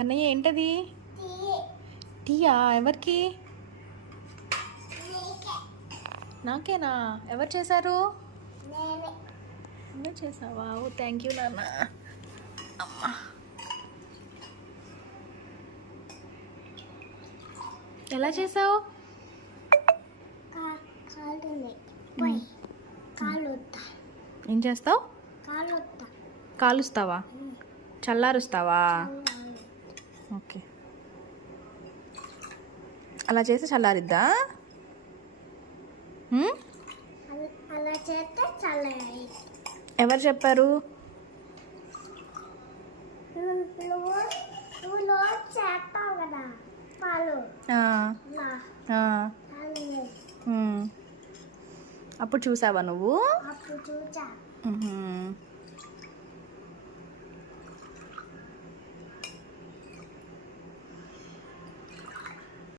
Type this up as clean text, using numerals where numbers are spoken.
కన్నయ్య ఏంటది? టీయా? ఎవరికి? నాకేనా? ఎవరు చేశారు? నువ్వు చేసావా? ఓ థ్యాంక్ యూ నాన్న. అమ్మా ఎలా చేసావు? ఏం చేస్తావు? కాలుస్తావా? చల్లారుస్తావా? ఓకే, అలా చేస్తే చల్లారిద్దా? ఎవరు చెప్పారు? అప్పుడు చూసావా నువ్వు?